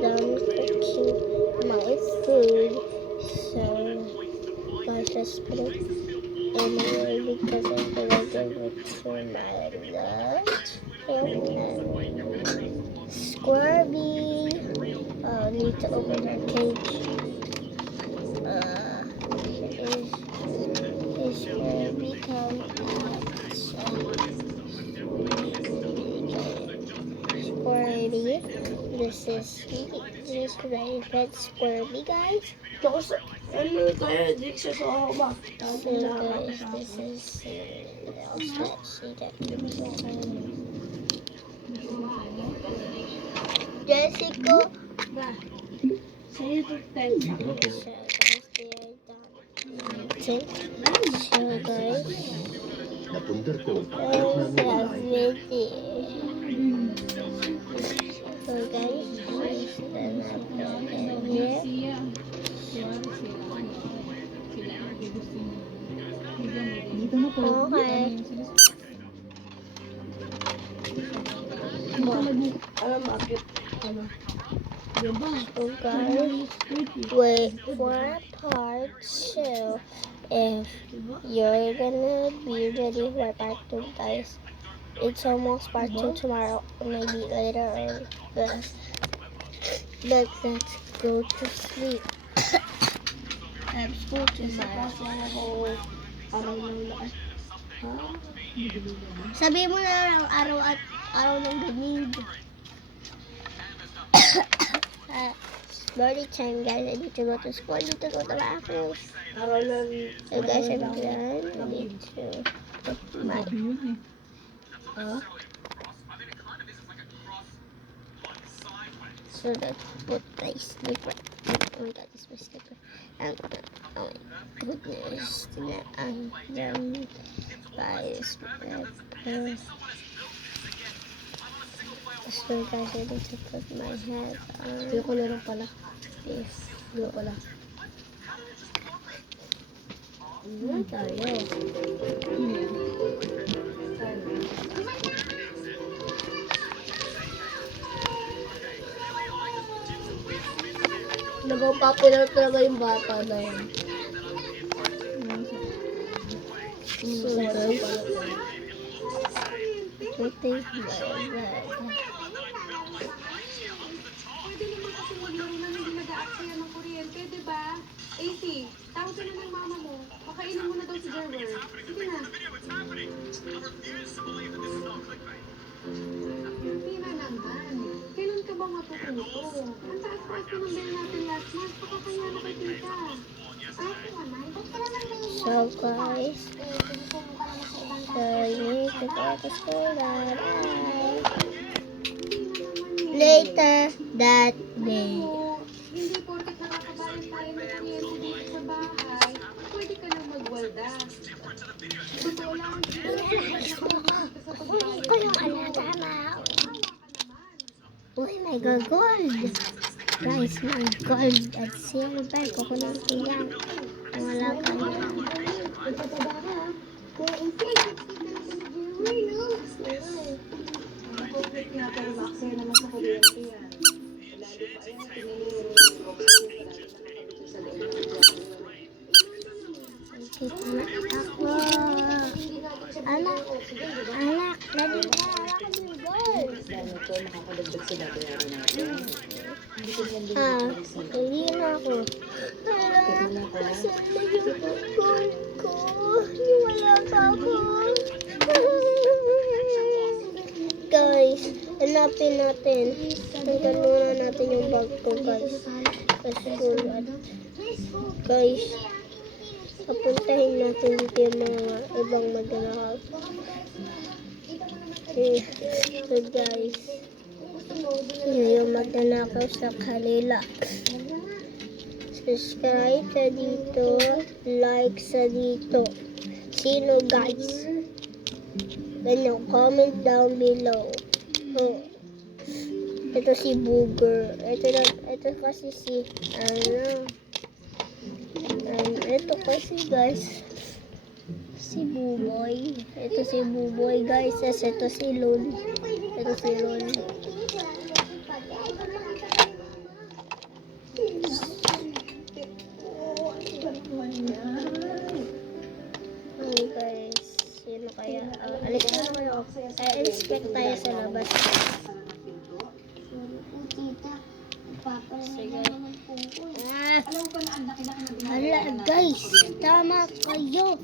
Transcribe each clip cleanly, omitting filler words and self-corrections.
done cooking my food. So guys, just put it anyway because I'm gonna give it to my left and Squirby. Need to open her cage. Is Squirby come out? Squirby. This is very red Squirby, guys. Ano tayo, dik sa soho ba? So guys, this is something else that she keeps on. Jessica. Sa'yo to 10. So guys, they are done. So guys, Napundar ko. everything. So guys, this is here. Okay. Alam, bakit? Ano? Diba? So guys, wait for part 2. If you're gonna be ready for part 2, guys, it's almost part 2 tomorrow, maybe later or less. But let's go to sleep. Let's go to sleep. Sabi mo na lang araw ng ganig. Story time, guys. I need to go to school. I need to go to bathroom. Araw lang. So guys, I'm done. I need to put my... So let's put my slipper. Oh my god, this is my slipper. And, oh my goodness. I'm done, guys. So guys, I need to put my hat on. Hindi ko lang pala. This. Hindi pala. Ano tayo? Nagpapapular talaga yung bata na yan. So guys, what is my bag? Pwede naman kasi maglaro na hindi nag-aaksaya ng kuryente, di ba? AC, tawag ka na ng mama mo. Makainom mo na daw si Gerber. Sige na. Hindi na naman. Kailan ka ba matututo? Ang taas-taas ko ng bill natin last month. Pakakaya na kay tita. Ate naman, ba't ka naman may So guys, so you need to go to school. Bye. Later that day. Hindi porket nakakabayan tayo ng kuryente dito sa bahay, pwede ka nang magwalda. Totoo lang, Uy, ko yung tama. Uy, may gold. Guys, my gold at silver. Kukunin ko yan. Wala ka yan. magtataba ka. Kung isip, Nakupit nga pero bakse naman sa kuryente yan. Lalo pa yan, Ako. Anak, dali na. Hindi na ako. Saan na yung gold ko? Wala pa ako. Guys, hanapin natin. Tanggalin muna natin yung bag ko, guys. Guys, papuntahin natin dito yung mga ibang magnanakaw. So guys, yun yung magnanakaw sa kanila. Subscribe sa dito, like sa dito. Sino guys? Then comment down below. Ito si Booger. Ito kasi si ito kasi guys si Buboy. Ito si Buboy guys. Ito si Lon. Ito si Lon. Tama kayo.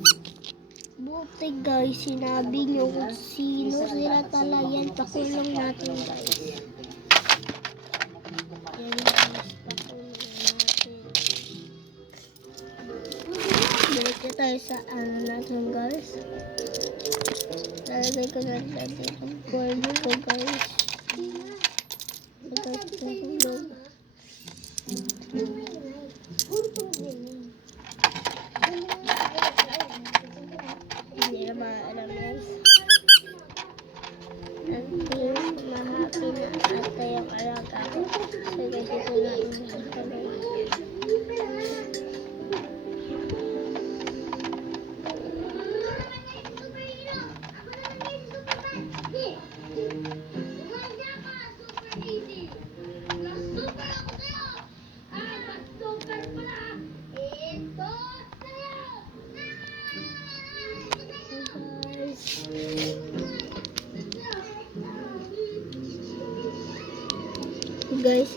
Buti guys, sinabi nyo kung sino sila talayan. Pakulong natin guys. Yan guys, pakulong natin. Balik na tayo sa ano natin guys. Lalagay ko na dito yung board ko guys. Lagay ko sa hulog. Hindi na maalam guys. Naging mahappy na ata yung alaga ko. So guys, ito na yung guys,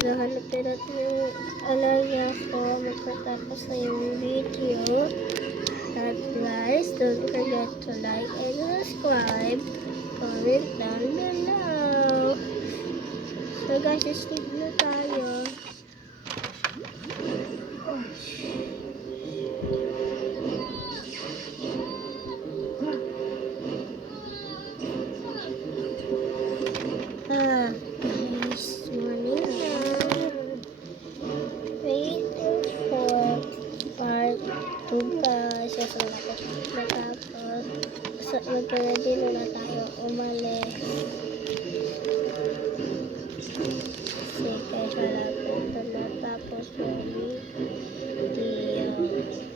nahanap na natin yung alaga ko magkatapos na yung video. At guys, don't forget to like and subscribe. Comment down below. So guys, sleep na tayo. Guys, morning na. Waiting for part 2 guys. So, natapos. Mag-ready na tayo umalis. Kasi guys, wala po ito natapos yung video.